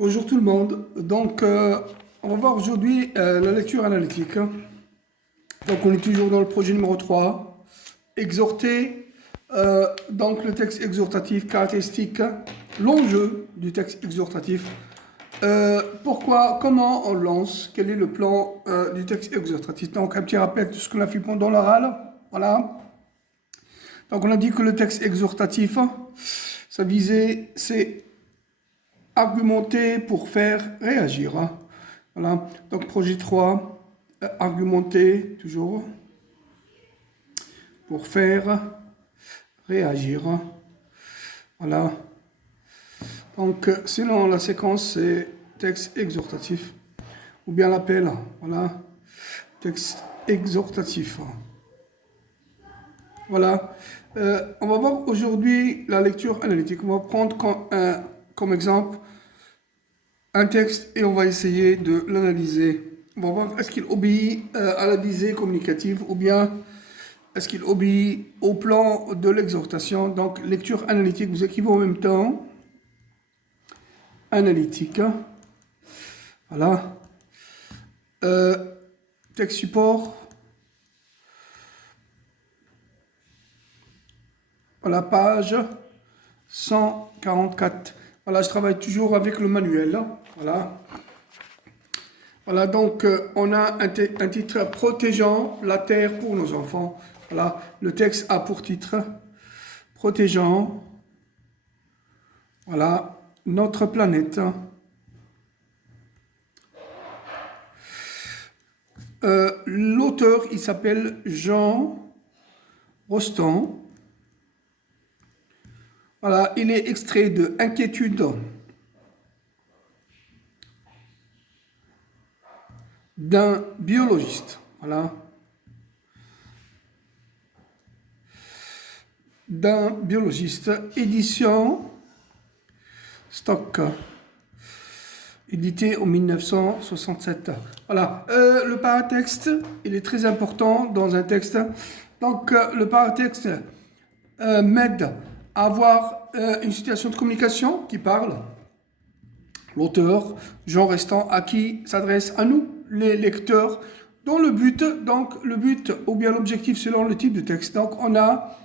Bonjour tout le monde. Donc, on va voir aujourd'hui la lecture analytique. Donc, on est toujours dans le projet numéro 3. Exhorter. Donc, le texte exhortatif, caractéristique, l'enjeu du texte exhortatif. Pourquoi, comment on lance, quel est le plan du texte exhortatif. Donc, un petit rappel de ce qu'on a fait pendant l'oral. Voilà. Donc, on a dit que le texte exhortatif, sa visée, c'est argumenter pour faire réagir. Voilà. Donc, projet 3, argumenter toujours pour faire réagir. Voilà. Donc, sinon, la séquence, c'est texte exhortatif ou bien l'appel. Voilà. Texte exhortatif. Voilà. On va voir aujourd'hui la lecture analytique. On va prendre comme exemple un texte et on va essayer de l'analyser. On va voir est-ce qu'il obéit à la visée communicative ou bien est-ce qu'il obéit au plan de l'exhortation. Donc, lecture analytique, vous écrivez en même temps. Analytique. Voilà. Texte support. Voilà, page 144. Voilà, je travaille toujours avec le manuel. Voilà. Voilà, donc on a un titre protégeant la terre pour nos enfants. Voilà, le texte a pour titre protégeant, voilà, notre planète. L'auteur, il s'appelle Jean Rostand. Voilà, il est extrait de Inquiétude d'un biologiste. Voilà. D'un biologiste. Édition Stock. Édité en 1967. Voilà. Le paratexte, il est très important dans un texte. Donc, le paratexte m'aide à avoir une situation de communication qui parle. L'auteur, Jean Rostand, à qui s'adresse à nous, les lecteurs, dont le but ou bien l'objectif selon le type de texte. Donc, on a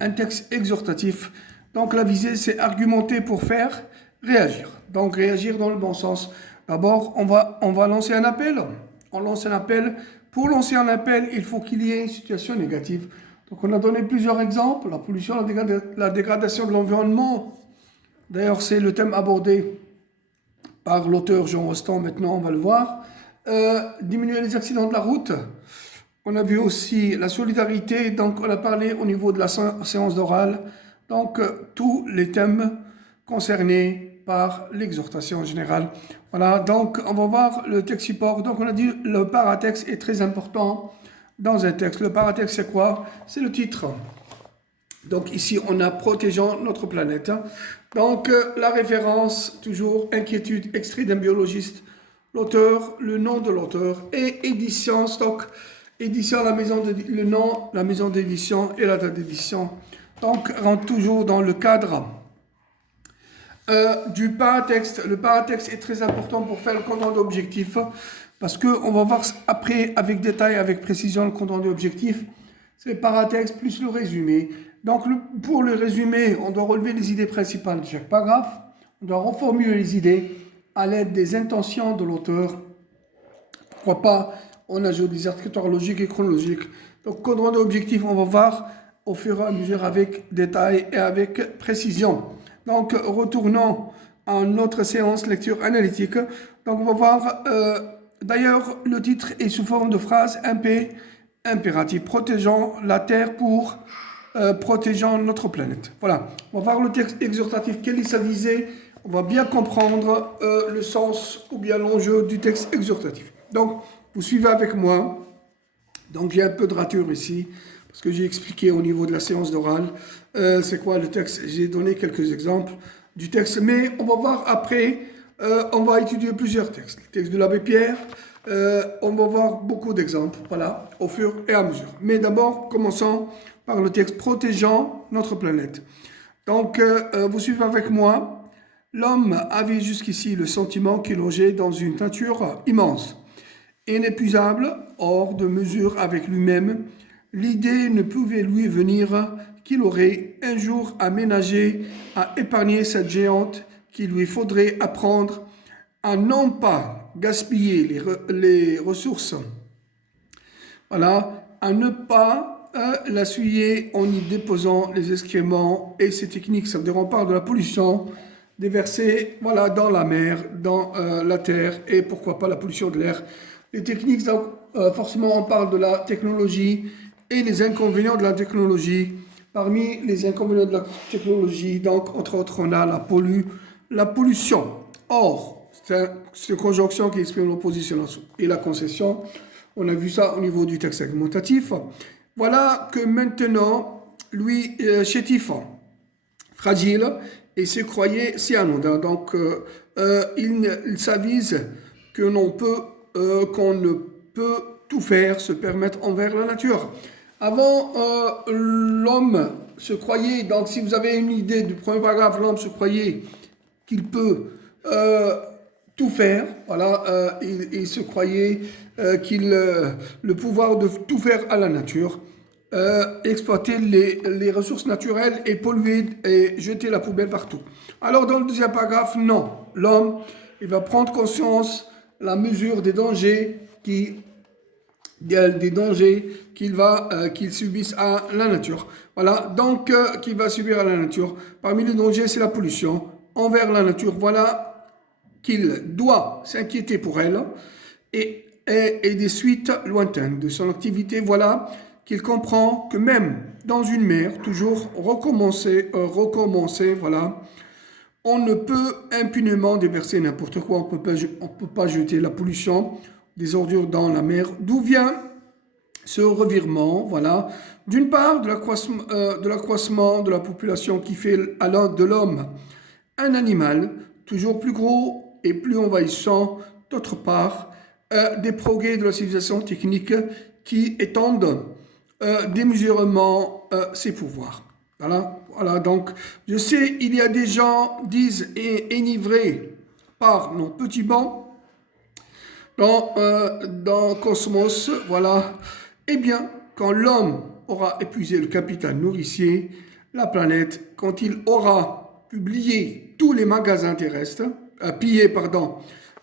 un texte exhortatif. Donc, la visée, c'est argumenter pour faire réagir. Donc, réagir dans le bon sens. D'abord, on va lancer un appel. On lance un appel. Pour lancer un appel, il faut qu'il y ait une situation négative. Donc, on a donné plusieurs exemples. La pollution, la dégradation de l'environnement. D'ailleurs, c'est le thème abordé par l'auteur Jean Rostand. Maintenant, on va le voir. Diminuer les accidents de la route. On a vu aussi la solidarité. Donc, on a parlé au niveau de la séance d'oral. Donc, tous les thèmes concernés par l'exhortation générale. Voilà, donc on va voir le texte support. Donc on a dit le paratexte est très important dans un texte. Le paratexte c'est quoi? C'est le titre. Donc ici on a protégeant notre planète. Donc la référence, toujours inquiétude, extrait d'un biologiste. L'auteur, le nom de l'auteur et édition stock. Édition, le nom, la maison d'édition et la date d'édition. Donc rentre toujours dans le cadre du paratexte. Le paratexte est très important pour faire le compte rendu objectif parce qu'on va voir après avec détail, avec précision le compte rendu objectif. C'est le paratexte plus le résumé. Donc pour le résumé, on doit relever les idées principales de chaque paragraphe. On doit reformuler les idées à l'aide des intentions de l'auteur. Pourquoi pas, on ajoute des articulations logiques et chronologiques. Donc compte rendu objectif, on va voir au fur et à mesure avec détail et avec précision. Donc, retournons à notre séance lecture analytique. Donc, on va voir, d'ailleurs, le titre est sous forme de phrase impérative, protégeant la Terre pour protégeant notre planète. Voilà, on va voir le texte exhortatif, quelle est sa visée, on va bien comprendre le sens ou bien l'enjeu du texte exhortatif. Donc, vous suivez avec moi. Donc, j'ai un peu de rature ici, parce que j'ai expliqué au niveau de la séance d'oral, c'est quoi le texte. J'ai donné quelques exemples du texte, mais on va voir après, on va étudier plusieurs textes. Le texte de l'abbé Pierre, on va voir beaucoup d'exemples, voilà, au fur et à mesure. Mais d'abord, commençons par le texte protégeant notre planète. Donc, vous suivez avec moi. L'homme avait jusqu'ici le sentiment qu'il logeait dans une nature immense, inépuisable, hors de mesure avec lui-même. L'idée ne pouvait lui venir qu'il aurait un jour à ménager, à épargner cette géante, qu'il lui faudrait apprendre à non pas gaspiller les ressources, voilà, à ne pas l'essuyer en y déposant les excréments et ces techniques. Ça veut dire on parle de la pollution déversée, voilà, dans la mer, dans la terre et pourquoi pas la pollution de l'air. Les techniques, donc, forcément on parle de la technologie et les inconvénients de la technologie. Parmi les inconvénients de la technologie, donc entre autres on a la pollution. Or, c'est une conjonction qui exprime l'opposition et la concession. On a vu ça au niveau du texte argumentatif. Voilà que maintenant, lui, chétif, fragile, et se croyait si anodin. Donc, il s'avise qu'on ne peut tout faire, se permettre envers la nature. Avant, l'homme se croyait, donc si vous avez une idée du premier paragraphe, l'homme se croyait qu'il peut tout faire, voilà, il se croyait qu'il le pouvoir de tout faire à la nature, exploiter les ressources naturelles et polluer et jeter la poubelle partout. Alors dans le deuxième paragraphe, non, l'homme, il va prendre conscience la mesure des dangers qu'il subisse à la nature. Voilà, donc qu'il va subir à la nature. Parmi les dangers, c'est la pollution envers la nature. Voilà qu'il doit s'inquiéter pour elle et des suites lointaines de son activité. Voilà qu'il comprend que même dans une mer, toujours recommencer, voilà, on ne peut impunément déverser n'importe quoi, on ne peut pas jeter la pollution des ordures dans la mer. D'où vient ce revirement, voilà, d'une part de l'accroissement de la population qui fait de l'homme un animal toujours plus gros et plus envahissant, d'autre part des progrès de la civilisation technique qui étendent démesurément ses pouvoirs. Voilà, donc je sais, il y a des gens disent enivrés par nos petits bancs dans Cosmos, voilà. Eh bien, quand l'homme aura épuisé le capital nourricier, la planète, quand il aura publié tous les magasins terrestres,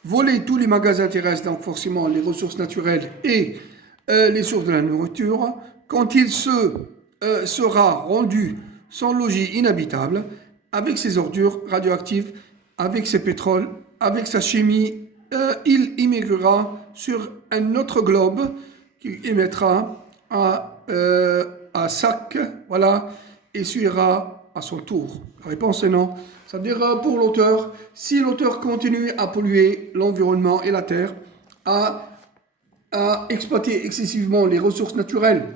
volé tous les magasins terrestres, donc forcément les ressources naturelles et les sources de la nourriture, quand il sera rendu sans logis inhabitable, avec ses ordures radioactives, avec ses pétroles, avec sa chimie, il immigrera sur un autre globe qu'il émettra à sac, voilà, et suivra à son tour. La réponse est non. Ça veut dire pour l'auteur, si l'auteur continue à polluer l'environnement et la terre, à exploiter excessivement les ressources naturelles,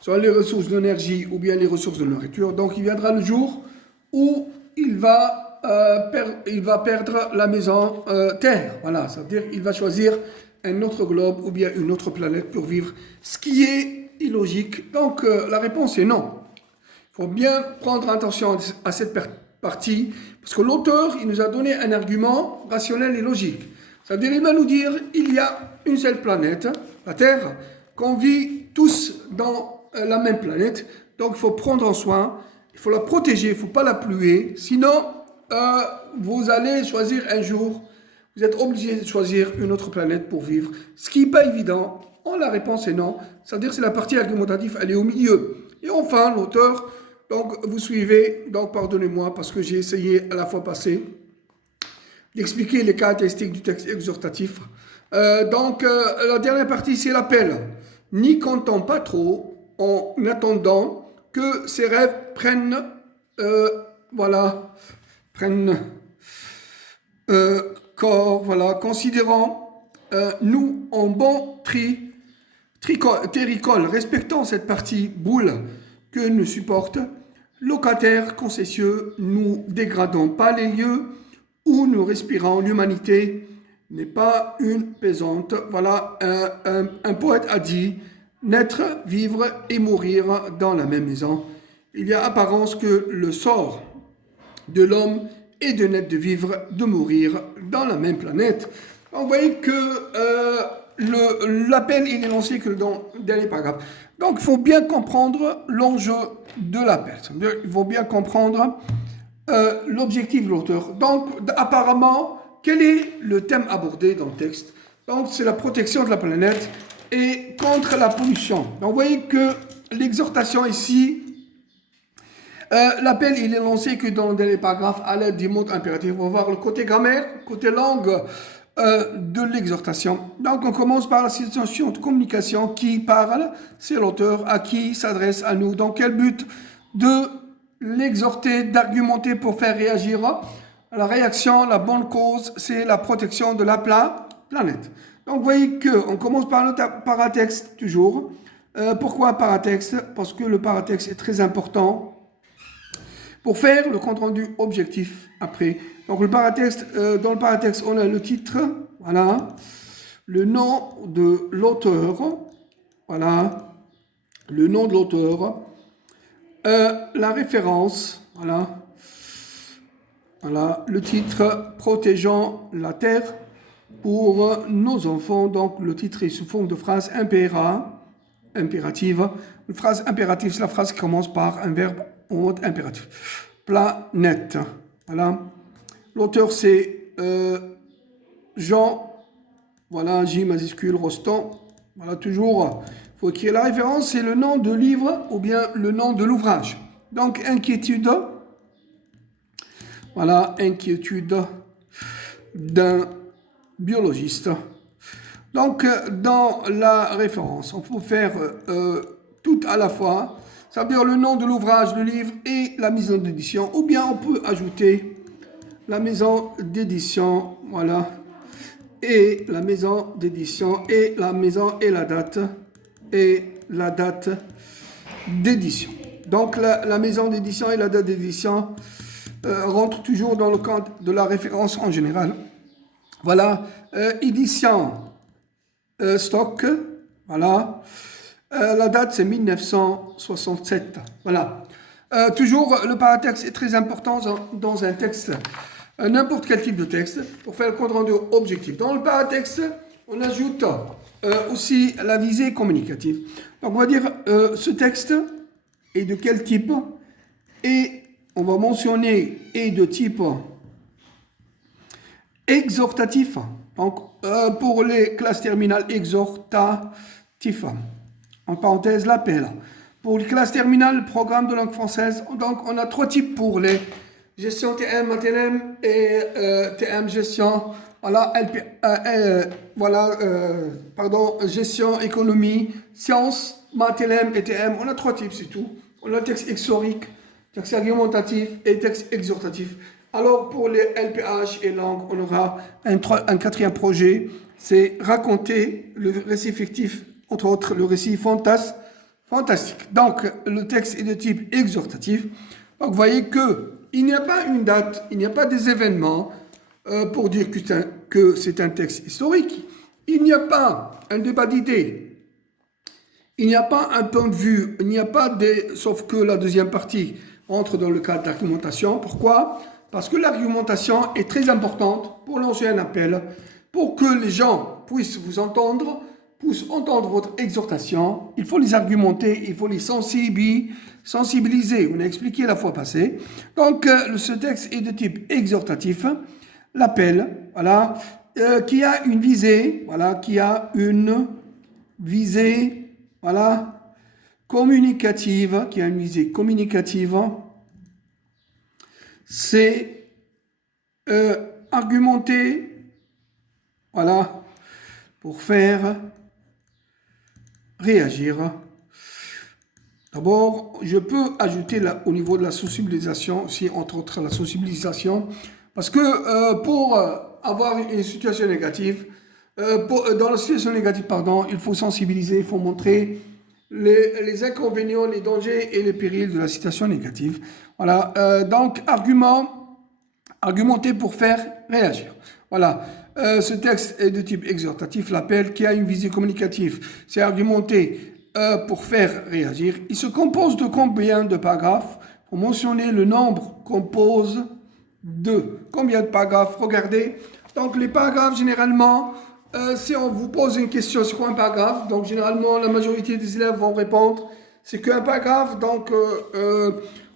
soit les ressources d'énergie ou bien les ressources de nourriture, donc il viendra le jour où il va perdre la maison Terre. Voilà, ça veut dire qu'il va choisir un autre globe ou bien une autre planète pour vivre, ce qui est illogique. Donc la réponse est non. Il faut bien prendre attention à cette partie, parce que l'auteur, il nous a donné un argument rationnel et logique. Ça veut dire, il va nous dire, il y a une seule planète, la Terre, qu'on vit tous dans la même planète, donc il faut prendre en soin, il faut la protéger, il ne faut pas la polluer, sinon vous allez choisir un jour, vous êtes obligé de choisir une autre planète pour vivre, ce qui n'est pas évident. La réponse est non, c'est-à-dire que la partie argumentative, elle est au milieu. Et enfin, l'auteur, donc vous suivez, donc pardonnez-moi parce que j'ai essayé à la fois passée d'expliquer les caractéristiques du texte exhortatif. La dernière partie, c'est l'appel. N'y comptons pas trop en attendant que ces rêves prennent corps, voilà, considérant nous en bon terricole, respectant cette partie boule que nous supporte, locataires concessieux, nous dégradons pas les lieux où nous respirons. L'humanité n'est pas une pesante. Voilà, un poète a dit, naître, vivre et mourir dans la même maison. Il y a apparence que le sort de l'homme et de net de vivre, de mourir dans la même planète. Donc, vous voyez que l'appel il est lancé que dans le dernier paragraphe. Donc il faut bien comprendre l'enjeu de l'appel. Il faut bien comprendre l'objectif de l'auteur. Donc apparemment, quel est le thème abordé dans le texte? Donc c'est la protection de la planète et contre la pollution. Donc vous voyez que l'exhortation ici, l'appel il est lancé que dans le dernier paragraphe à l'aide du mode impératif. On va voir le côté grammaire, côté langue de l'exhortation. Donc on commence par la situation de communication. Qui parle? C'est l'auteur. À qui s'adresse? À nous. Dans quel but? De l'exhorter, d'argumenter pour faire réagir. La réaction, la bonne cause, c'est la protection de la planète. Donc vous voyez qu'on commence par le paratexte toujours. Pourquoi paratexte? Parce que le paratexte est très important pour faire le compte-rendu objectif après. Donc le paratexte, dans le paratexte, on a le titre, voilà, le nom de l'auteur, voilà, le nom de l'auteur, la référence, voilà, voilà, le titre, protégeant la terre pour nos enfants. Donc le titre est sous forme de phrase impérative. Une phrase impérative, c'est la phrase qui commence par un verbe en mode impératif. Planète, voilà. L'auteur, c'est Jean, voilà, J majuscule, Rostand. Voilà, toujours, il faut écrire la référence, c'est le nom de livre ou bien le nom de l'ouvrage. Donc, inquiétude, voilà, inquiétude d'un biologiste. Donc, dans la référence, on peut faire tout à la fois, ça veut dire le nom de l'ouvrage, le livre et la maison d'édition, ou bien on peut ajouter la maison d'édition, voilà, et la maison d'édition, et la maison et la date d'édition. Donc la maison d'édition et la date d'édition rentrent toujours dans le cadre de la référence en général. Voilà, édition stock, voilà, la date c'est 1967, voilà. Toujours, le paratexte est très important dans un texte, n'importe quel type de texte, pour faire le compte rendu objectif. Dans le paratexte, on ajoute aussi la visée communicative. Donc, on va dire ce texte est de quel type, et on va mentionner est de type exhortatif. Donc, pour les classes terminales, exhortatif. En parenthèse, l'appel. Pour les classes terminales, programme de langue française, donc on a trois types pour les gestion TM, ATLM et TM gestion, voilà, gestion, économie, sciences, ATLM et TM. On a trois types, c'est tout. On a texte historique, texte argumentatif et texte exhortatif. Alors pour les LPH et langue, on aura un quatrième projet, c'est raconter le récit fictif, entre autres le récit fantastique. Donc, le texte est de type exhortatif. Donc, vous voyez qu'il n'y a pas une date, il n'y a pas des événements pour dire que c'est un texte historique. Il n'y a pas un débat d'idées. Il n'y a pas un point de vue. Il n'y a pas des... Sauf que la deuxième partie entre dans le cadre d'argumentation. Pourquoi? Parce que l'argumentation est très importante pour lancer un appel, pour que les gens puissent vous entendre, puissent entendre votre exhortation. Il faut les argumenter, il faut les sensibiliser. On a expliqué la fois passée. Donc, ce texte est de type exhortatif. L'appel, voilà, qui a une visée, voilà, qui a une visée, voilà, communicative, qui a une visée communicative. C'est argumenter, voilà, pour faire réagir. D'abord, je peux ajouter là, au niveau de la sensibilisation, aussi entre autres la sensibilisation, parce que pour avoir une situation négative, dans la situation négative, pardon, il faut sensibiliser, il faut montrer les inconvénients, les dangers et les périls de la situation négative. Voilà, donc argumenter pour faire réagir. Voilà. Ce texte est de type exhortatif, l'appel qui a une visée communicative. C'est argumenter pour faire réagir. Il se compose de combien de paragraphes? Pour mentionner le nombre compose 2. Combien de paragraphes? Regardez. Donc, les paragraphes, généralement, si on vous pose une question sur un paragraphe, donc généralement, la majorité des élèves vont répondre, c'est qu'un paragraphe, donc,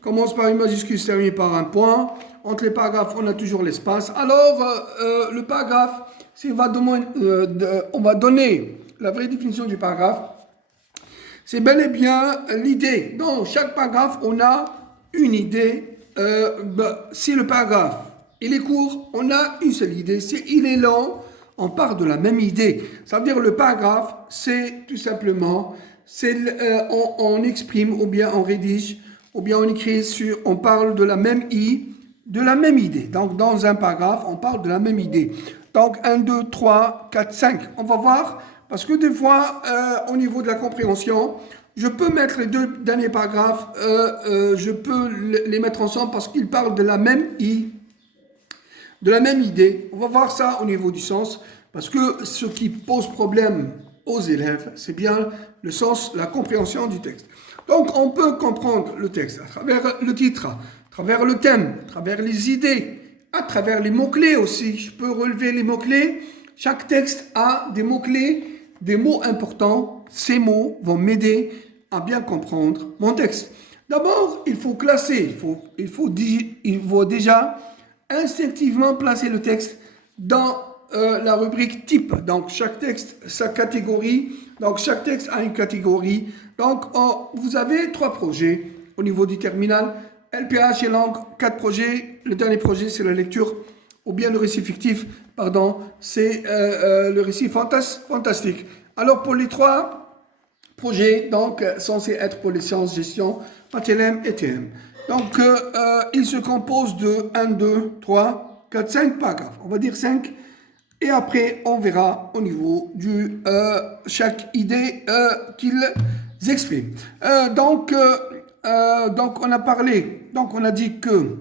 commence par une majuscule, se termine par un point. Entre les paragraphes, on a toujours l'espace. Alors, le paragraphe, on va donner la vraie définition du paragraphe. C'est bel et bien l'idée. Dans chaque paragraphe, on a une idée. Si le paragraphe il est court, on a une seule idée. Si il est long, on part de la même idée. Ça veut dire le paragraphe, c'est tout simplement, on exprime ou bien on rédige ou bien on écrit on parle de la même idée. Donc dans un paragraphe, on parle de la même idée. Donc 1, 2, 3, 4, 5. On va voir, parce que des fois, au niveau de la compréhension, je peux mettre les deux derniers paragraphes, je peux les mettre ensemble parce qu'ils parlent de la même idée. On va voir ça au niveau du sens, parce que ce qui pose problème aux élèves, c'est bien le sens, la compréhension du texte. Donc, on peut comprendre le texte à travers le titre, à travers le thème, à travers les idées, à travers les mots-clés aussi. Je peux relever les mots-clés. Chaque texte a des mots-clés, des mots importants. Ces mots vont m'aider à bien comprendre mon texte. D'abord, il faut classer. Il faut déjà instinctivement placer le texte dans la rubrique type. Donc, chaque texte, sa catégorie. Donc, chaque texte a une catégorie. Donc, vous avez 3 projets au niveau du terminal. LPH et langue, 4 projets. Le dernier projet, c'est la lecture, ou bien le récit fictif, pardon, c'est le récit fantastique. Alors, pour les 3 projets, donc, censés être pour les sciences gestion, ATLM et TM. Donc, il se compose de 1, 2, 3, 4, 5 paragraphes. On va dire 5. Et après, on verra au niveau du chaque idée qu'ils expriment. Donc, on a parlé, donc on a dit que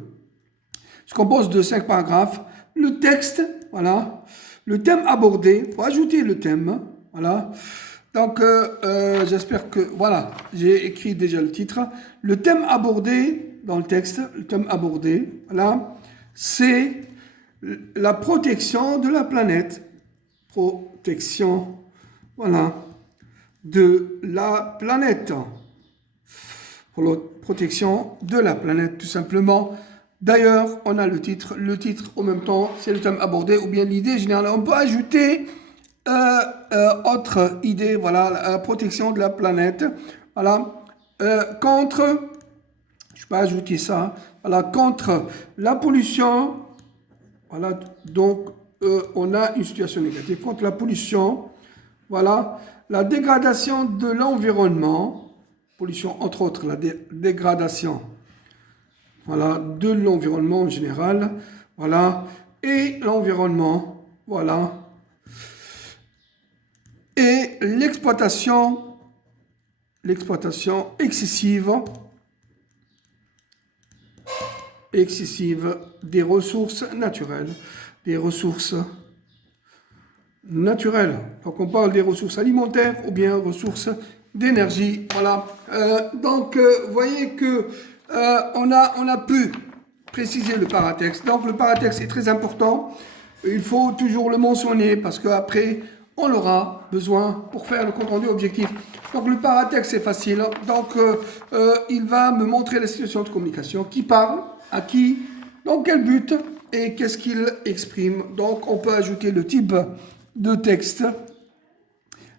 se compose de 5 paragraphes. Le texte, voilà. Le thème abordé, il faut ajouter le thème, voilà. Donc, j'espère que, voilà, j'ai écrit déjà le titre. Le thème abordé dans le texte, le thème abordé, voilà, c'est la protection de la planète. Protection, voilà, de la planète. Pour la protection de la planète, tout simplement. D'ailleurs, on a le titre. Le titre, en même temps, c'est le thème abordé ou bien l'idée générale. On peut ajouter autre idée, voilà, la protection de la planète. Voilà. Je peux ajouter ça. Voilà, contre la pollution. Voilà, donc on a une situation négative contre la pollution. Voilà, la dégradation de l'environnement. Pollution, entre autres, la dégradation, voilà, de l'environnement en général, voilà, et l'environnement, voilà, et l'exploitation excessive des ressources naturelles, Donc, on parle des ressources alimentaires ou bien ressources d'énergie, voilà. Donc, vous voyez que on a pu préciser le paratexte. Donc, le paratexte est très important. Il faut toujours le mentionner parce qu'après, on aura besoin pour faire le compte rendu objectif. Donc, le paratexte, c'est facile. Donc, il va me montrer la situation de communication. Qui parle, à qui, dans quel but et qu'est-ce qu'il exprime. Donc, on peut ajouter le type de texte.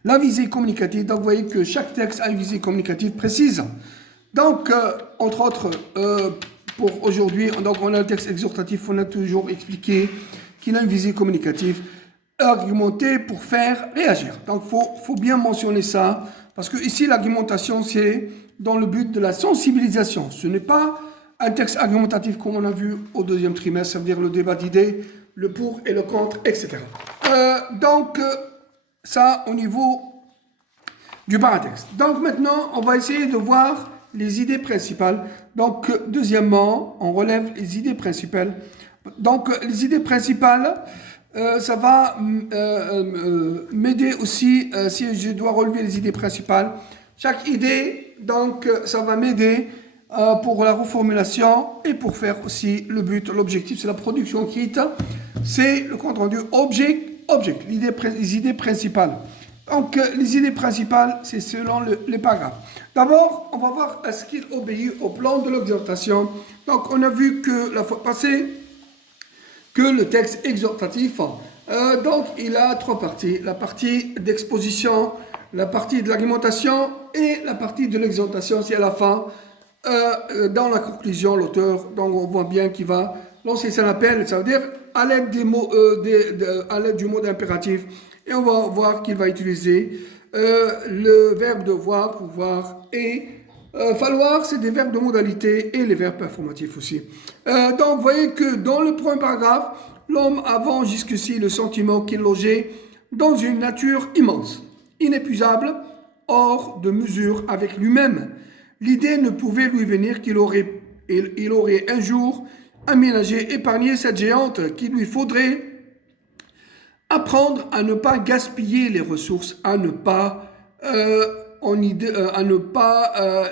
La visée communicative, donc vous voyez que chaque texte a une visée communicative précise. Donc, entre autres, pour aujourd'hui, donc on a le texte exhortatif, on a toujours expliqué qu'il a une visée communicative argumentée pour faire réagir. Donc, il faut bien mentionner ça, parce que ici, l'argumentation, c'est dans le but de la sensibilisation. Ce n'est pas un texte argumentatif comme on a vu au 2e trimestre, ça veut dire le débat d'idées, le pour et le contre, etc. Ça, au niveau du paratexte. Donc, maintenant, on va essayer de voir les idées principales. Donc, deuxièmement, on relève les idées principales. Donc, les idées principales, ça va m'aider aussi si je dois relever les idées principales. Chaque idée, donc, ça va m'aider pour la reformulation et pour faire aussi le but, l'objectif, c'est la production écrite, c'est le compte rendu object, les idées principales. Donc, les idées principales, c'est selon les paragraphes. D'abord, on va voir est-ce qu'il obéit au plan de l'exhortation. Donc, on a vu que la fois passée, que le texte exhortatif, donc il a trois parties. La partie d'exposition, la partie de l'argumentation et la partie de l'exhortation, c'est à la fin. Dans la conclusion, l'auteur, donc on voit bien qu'il va lancer son appel, ça veut dire à l'aide des mots, à l'aide du mot impératif, et on va voir qu'il va utiliser le verbe devoir, pouvoir et falloir, c'est des verbes de modalité et les verbes performatifs aussi. Donc vous voyez que dans le premier paragraphe, l'homme avant jusqu'ici le sentiment qu'il logeait dans une nature immense, inépuisable, hors de mesure avec lui-même. L'idée ne pouvait lui venir qu'il aurait, il aurait un jour aménagé, épargné cette géante qu'il lui faudrait apprendre à ne pas gaspiller les ressources, à ne pas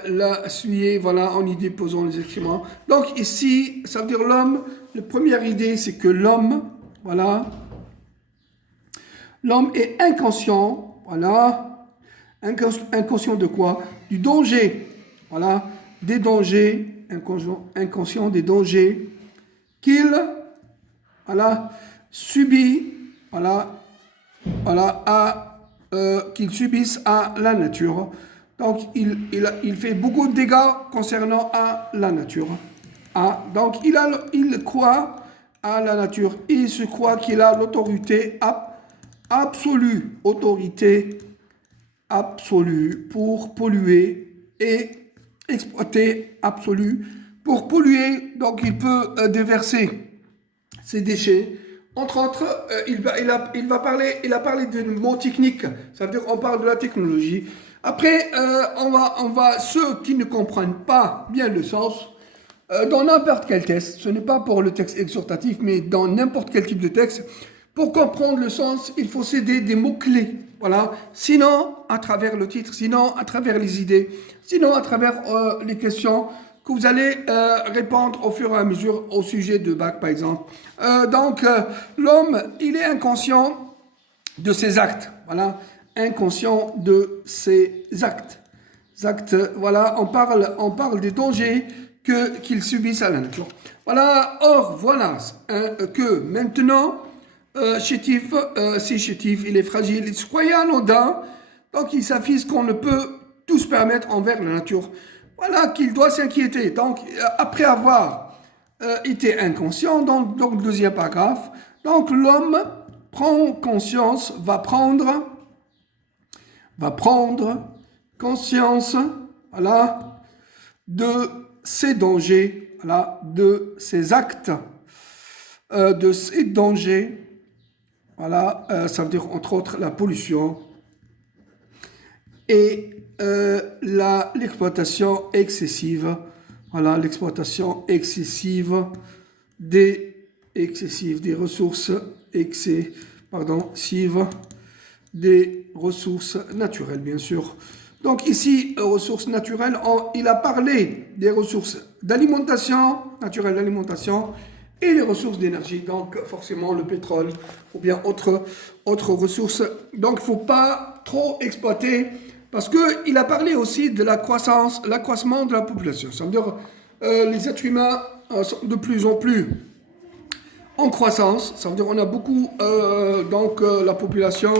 la suyer, voilà, en y déposant les excréments. Donc ici, ça veut dire l'homme, la première idée, c'est que l'homme, voilà, l'homme est inconscient, voilà, inconscient de quoi? Du danger, voilà, des dangers, inconscient des dangers qu'il, voilà, subit, voilà, qu'il subisse à la nature. Donc, il fait beaucoup de dégâts concernant à la nature. Donc, il croit à la nature. Il se croit qu'il a l'autorité absolue, autorité absolue pour polluer et exploiter absolue pour polluer. Donc, il peut déverser ses déchets. Entre autres, il a parlé de mots techniques, ça veut dire qu'on parle de la technologie. Après, on va ceux qui ne comprennent pas bien le sens, dans n'importe quel texte, ce n'est pas pour le texte exhortatif, mais dans n'importe quel type de texte, pour comprendre le sens, il faut céder des mots-clés. Voilà. Sinon, à travers le titre, sinon, à travers les idées, sinon, à travers les questions que vous allez répondre au fur et à mesure au sujet de bac, par exemple. Donc, l'homme, il est inconscient de ses actes. Voilà. Inconscient de ses actes. Actes, voilà, on parle des dangers qu'ils subissent à la nature. Voilà. Or, voilà que maintenant, chétif, si chétif, il est fragile, il se croyait anodin, donc il s'affiche qu'on ne peut tout se permettre envers la nature. Voilà qu'il doit s'inquiéter. Donc, après avoir été inconscient, donc le deuxième paragraphe, donc l'homme prend conscience, va prendre conscience, voilà, de ses dangers, voilà, de ses actes, de ses dangers. Voilà, ça veut dire entre autres la pollution et l'exploitation excessive. Voilà, l'exploitation excessive des ressources des ressources naturelles, bien sûr. Donc ici, ressources naturelles, il a parlé des ressources d'alimentation, naturelles d'alimentation, et les ressources d'énergie, donc forcément le pétrole ou bien autres ressources. Donc il ne faut pas trop exploiter, parce qu'il a parlé aussi de l'accroissement de la population. Ça veut dire les êtres humains sont de plus en plus en croissance, ça veut dire on a beaucoup, la population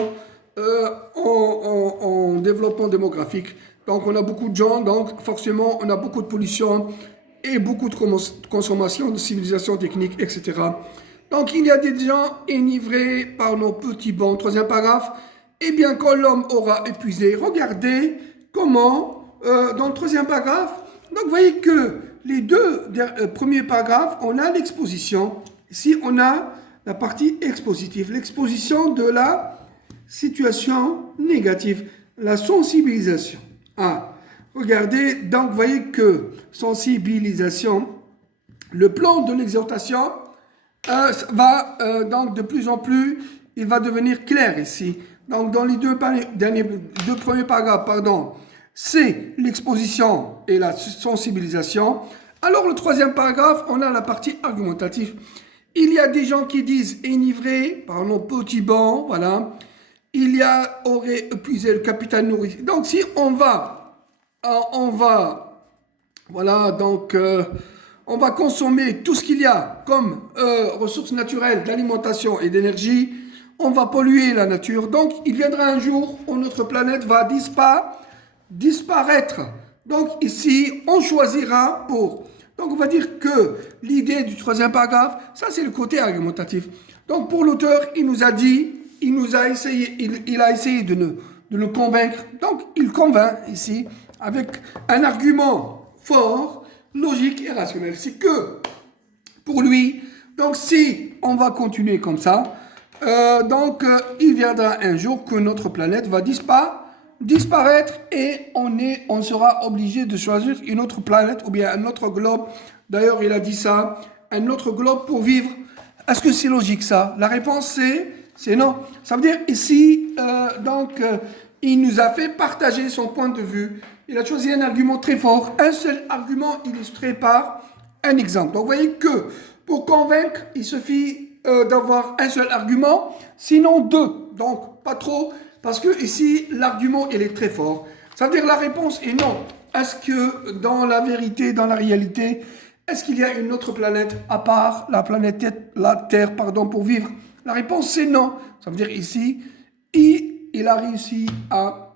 en développement démographique. Donc on a beaucoup de gens, donc forcément on a beaucoup de pollution et beaucoup de consommation de civilisation technique, etc. Donc il y a des gens enivrés par nos petits bons. Troisième paragraphe, et bien quand l'homme aura épuisé, regardez comment, dans le troisième paragraphe, donc vous voyez que les deux premiers paragraphes, on a l'exposition. Ici, on a la partie expositive, l'exposition de la situation négative, la sensibilisation. Regardez, donc vous voyez que sensibilisation, le plan de l'exhortation va donc de plus en plus, il va devenir clair ici. Donc dans les deux premiers paragraphes, c'est l'exposition et la sensibilisation. Alors, le troisième paragraphe, on a la partie argumentative. Il y a des gens qui disent enivré, par exemple petit banc, voilà. Il y a aurait épuisé le capital nourri. Donc, si on va, voilà, donc, on va consommer tout ce qu'il y a comme ressources naturelles d'alimentation et d'énergie, on va polluer la nature. Donc, il viendra un jour où notre planète va disparaître. Donc, ici, on choisira pour. Donc, on va dire que l'idée du troisième paragraphe, ça, c'est le côté argumentatif. Donc, pour l'auteur, il nous a dit, il a essayé de nous convaincre. Donc, il convainc ici avec un argument fort, logique et rationnel. C'est que, pour lui, donc, si on va continuer comme ça, il viendra un jour que notre planète va disparaître et on sera obligé de choisir une autre planète ou bien un autre globe. D'ailleurs, il a dit ça, un autre globe pour vivre. Est-ce que c'est logique ça? La réponse c'est non. Ça veut dire ici, il nous a fait partager son point de vue. Il a choisi un argument très fort, un seul argument illustré par un exemple. Donc, vous voyez que pour convaincre, il suffit d'avoir un seul argument, sinon deux. Donc, pas trop. Parce que ici, l'argument, il est très fort. Ça veut dire la réponse est non. Est-ce que dans la vérité, dans la réalité, est-ce qu'il y a une autre planète à part la Terre, pour vivre? La réponse c'est non. Ça veut dire ici, il a réussi à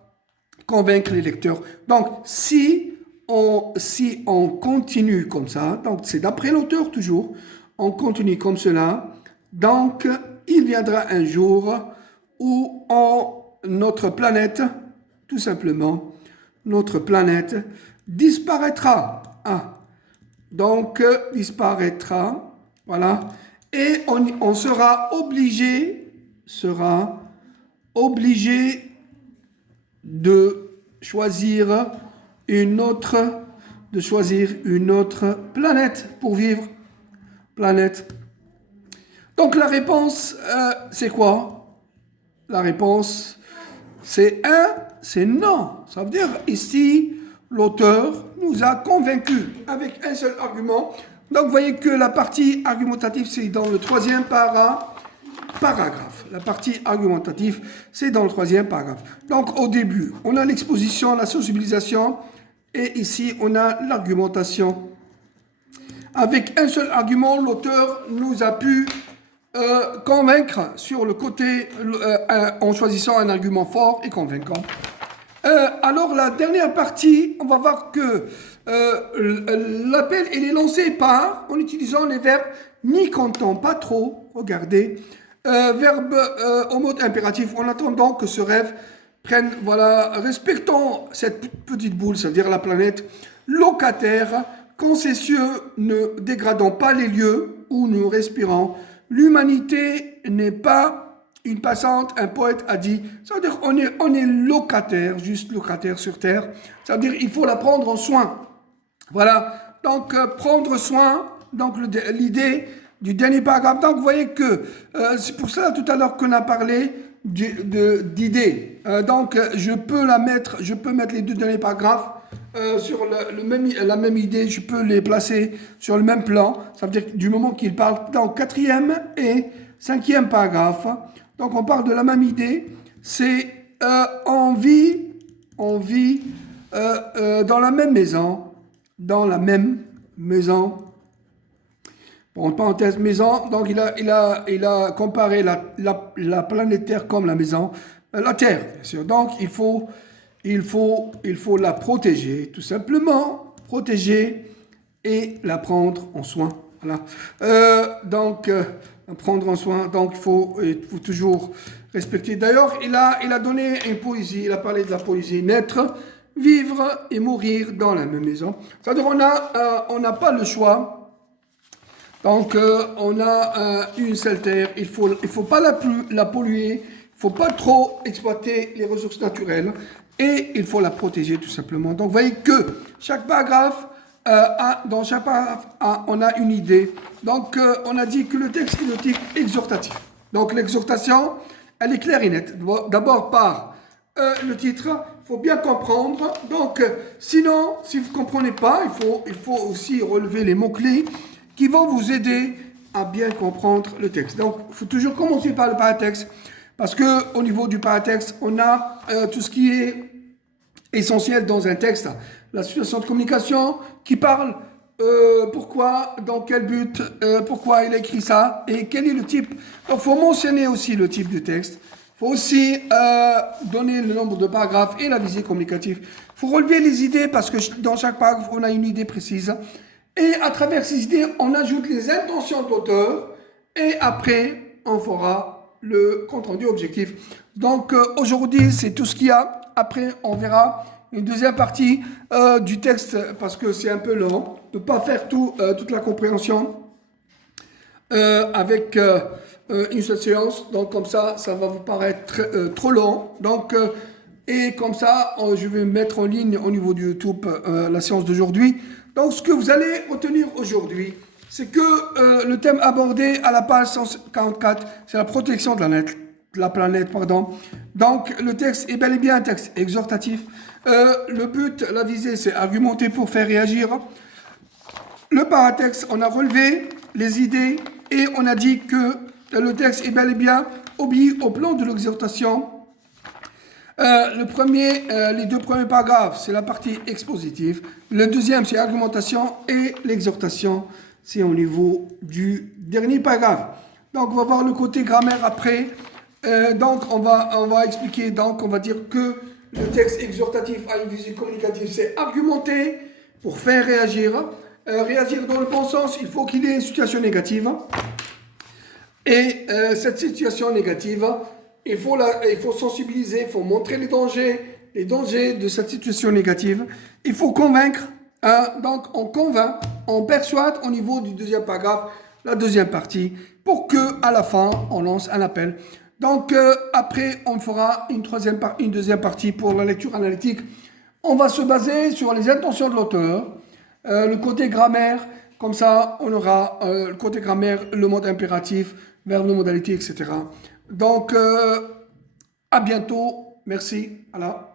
convaincre les lecteurs. Donc, si on continue comme ça, donc c'est d'après l'auteur toujours, on continue comme cela, donc il viendra un jour où notre planète, tout simplement, notre planète disparaîtra. Donc, disparaîtra, voilà, et on sera obligé de choisir une autre planète pour vivre. Planète. Donc, la réponse, c'est quoi? La réponse, c'est non. Ça veut dire, ici, l'auteur nous a convaincus avec un seul argument. Donc, vous voyez que la partie argumentative, c'est dans le troisième paragraphe. La partie argumentative, c'est dans le troisième paragraphe. Donc, au début, on a l'exposition, la sensibilisation, et ici, on a l'argumentation. Avec un seul argument, l'auteur nous a pu convaincre sur le côté, en choisissant un argument fort et convaincant. Alors, la dernière partie, on va voir que l'appel, il est lancé en utilisant les verbes ni content, pas trop, regardez, verbe au mode impératif, en attendant que ce rêve prenne, voilà, respectons cette petite boule, c'est-à-dire la planète, locataire, concessieux, ne dégradons pas les lieux où nous respirons. L'humanité n'est pas une passante, un poète a dit. Ça veut dire on est locataire, juste locataire sur Terre. Ça veut dire il faut la prendre en soin. Voilà, donc prendre soin, donc l'idée du dernier paragraphe. Donc vous voyez que c'est pour ça tout à l'heure qu'on a parlé d'idées. Donc je peux mettre les deux derniers paragraphes sur la même idée, je peux les placer sur le même plan. Ça veut dire que du moment qu'ils parlent dans le quatrième et cinquième paragraphe, donc on parle de la même idée, c'est on vit dans la même maison, bon, en parenthèse, maison, donc il a comparé la planète Terre comme la maison, la Terre, bien sûr. Donc il faut la protéger, tout simplement, protéger et la prendre en soin. Voilà. Prendre en soin, donc il faut toujours respecter. D'ailleurs, il a donné une poésie, il a parlé de la poésie, naître, vivre et mourir dans la même maison. C'est-à-dire on n'a pas le choix. Donc on a une seule terre, il faut pas la polluer, il faut pas trop exploiter les ressources naturelles et il faut la protéger tout simplement. Donc vous voyez que chaque paragraphe, dans chaque paragraphe, on a une idée. Donc on a dit que le texte est de type exhortatif. Donc l'exhortation, elle est claire et nette. D'abord par le titre, il faut bien comprendre. Donc, sinon, si vous ne comprenez pas, il faut aussi relever les mots-clés qui vont vous aider à bien comprendre le texte. Donc, il faut toujours commencer par le paratexte, parce qu'au niveau du paratexte, on a tout ce qui est essentiel dans un texte. La situation de communication qui parle pourquoi, dans quel but, pourquoi il a écrit ça et quel est le type. Donc, il faut mentionner aussi le type de texte. Il faut aussi donner le nombre de paragraphes et la visée communicative. Il faut relever les idées parce que dans chaque paragraphe, on a une idée précise. Et à travers ces idées, on ajoute les intentions de l'auteur et après, on fera le compte-rendu objectif. Donc, aujourd'hui, c'est tout ce qu'il y a. Après, on verra une deuxième partie du texte parce que c'est un peu long. On ne peut pas faire toute la compréhension avec une seule séance. Donc, comme ça va vous paraître trop long. Donc, et comme ça, je vais mettre en ligne au niveau du YouTube la séance d'aujourd'hui. Donc, ce que vous allez retenir aujourd'hui, c'est que le thème abordé à la page 144, c'est la protection de la planète. Donc, le texte est bel et bien un texte exhortatif. Le but, la visée, c'est argumenter pour faire réagir. Le paratexte, on a relevé les idées et on a dit que le texte est bel et bien obéi au plan de l'exhortation. Les deux premiers paragraphes, c'est la partie expositive. Le deuxième, c'est argumentation et l'exhortation, c'est au niveau du dernier paragraphe. Donc, on va voir le côté grammaire après. Donc, on va expliquer, donc, on va dire que le texte exhortatif a une visée communicative, c'est argumenter pour faire réagir. Réagir dans le bon sens, il faut qu'il y ait une situation négative. Et cette situation négative, il faut sensibiliser, il faut montrer les dangers de cette situation négative. Il faut convaincre. Donc, on convainc, on persuade au niveau du deuxième paragraphe, la deuxième partie, pour que à la fin, on lance un appel. Donc, après, on fera une deuxième partie pour la lecture analytique. On va se baser sur les intentions de l'auteur, le côté grammaire. Comme ça, on aura le côté grammaire, le mode impératif, verbe de modalité, etc. Donc, à bientôt. Merci. Voilà.